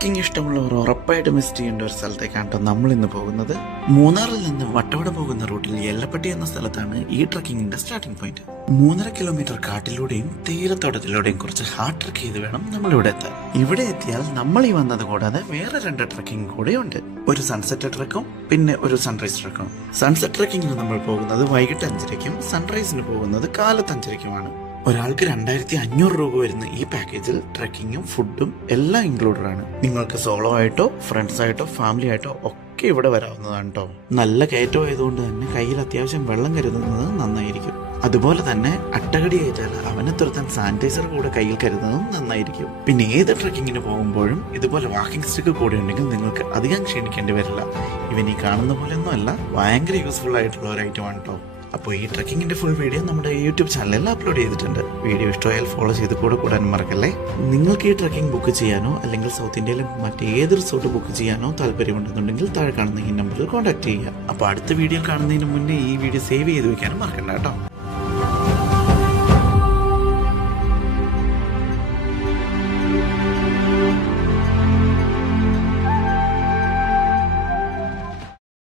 Trekking ഇഷ്ടമുള്ളവർ ഉറപ്പായിട്ടും miss ചെയ്യേണ്ട ഒരു സ്ഥലത്തേക്കാണ് നമ്മൾ ഇന്ന് പോകുന്നത്. മൂന്നാറിൽ നിന്ന് വട്ടവട പോകുന്ന റൂട്ടിൽ എല്ലപ്പട്ടി എന്ന സ്ഥലത്താണ് ഈ ട്രക്കിങ്ങിന്റെ സ്റ്റാർട്ടിംഗ് പോയിന്റ്. 3.5 കിലോമീറ്റർ കാട്ടിലൂടെയും തേയിലത്തോട്ടത്തിലൂടെയും കുറച്ച് ഹാർഡ് ട്രക്ക് ചെയ്ത് വേണം നമ്മൾ ഇവിടെ എത്താൻ. ഇവിടെ എത്തിയാൽ നമ്മൾ ഈ വന്നത് കൂടാതെ വേറെ 2 ട്രക്കിംഗ് കൂടെ ഉണ്ട്. ഒരു സൺസെറ്റ് ട്രക്കും പിന്നെ ഒരു സൺറൈസ് ട്രക്കും. സൺസെറ്റ് ട്രക്കിങ്ങിന് നമ്മൾ പോകുന്നത് വൈകിട്ട് 5:30ക്കും സൺറൈസിന് പോകുന്നത് കാലത്ത് 5:30ക്കുമാണ്. ഒരാൾക്ക് 2500 രൂപ വരുന്ന ഈ പാക്കേജിൽ ട്രക്കിങ്ങും ഫുഡും എല്ലാം ഇൻക്ലൂഡഡ് ആണ്. നിങ്ങൾക്ക് സോളോ ആയിട്ടോ ഫ്രണ്ട്സ് ആയിട്ടോ ഫാമിലി ആയിട്ടോ ഒക്കെ ഇവിടെ വരാവുന്നതാണ് കേട്ടോ. നല്ല കയറ്റം ആയതുകൊണ്ട് തന്നെ കയ്യിൽ അത്യാവശ്യം വെള്ളം കരുതുന്നത് നന്നായിരിക്കും. അതുപോലെ തന്നെ അട്ടകടി ആയിട്ടാൽ അവനെ തുരത്താൻ സാനിറ്റൈസർ കൂടെ കയ്യിൽ കരുതുന്നതും നന്നായിരിക്കും. പിന്നെ ഏത് ട്രക്കിങ്ങിന് പോകുമ്പോഴും ഇതുപോലെ വാക്കിംഗ് സ്റ്റിക്ക് കൂടെ ഉണ്ടെങ്കിൽ നിങ്ങൾക്ക് അധികം ക്ഷീണിക്കേണ്ടി വരില്ല. ഇവൻ ഈ കാണുന്ന പോലെയൊന്നും അല്ല, ഭയങ്കര യൂസ്ഫുൾ ആയിട്ടുള്ള ഒരു ഐറ്റമാണ് കേട്ടോ. അപ്പോൾ ഈ ട്രക്കിങ്ങിന്റെ ഫുൾ വീഡിയോ നമ്മുടെ യൂട്യൂബ് ചാനലിൽ അപ്ലോഡ് ചെയ്തിട്ടുണ്ട്. വീഡിയോ ഇഷ്ടമായാൽ ഫോളോ ചെയ്ത് കൂടാൻ മറക്കല്ലേ. നിങ്ങൾക്ക് ഈ ട്രക്കിംഗ് ബുക്ക് ചെയ്യാനോ അല്ലെങ്കിൽ സൗത്ത് ഇന്ത്യയിലെ മറ്റേത് റിസോർട്ട് ബുക്ക് ചെയ്യാനോ താല്പര്യമുണ്ടെന്നുണ്ടെങ്കിൽ താഴെ കാണുന്ന ഈ നമ്പറിൽ കോൺടാക്ട് ചെയ്യുക. അപ്പോൾ അടുത്ത വീഡിയോ കാണുന്നതിന് മുന്നേ ഈ വീഡിയോ സേവ് ചെയ്ത് വെക്കാനും മറക്കണ്ട കേട്ടോ.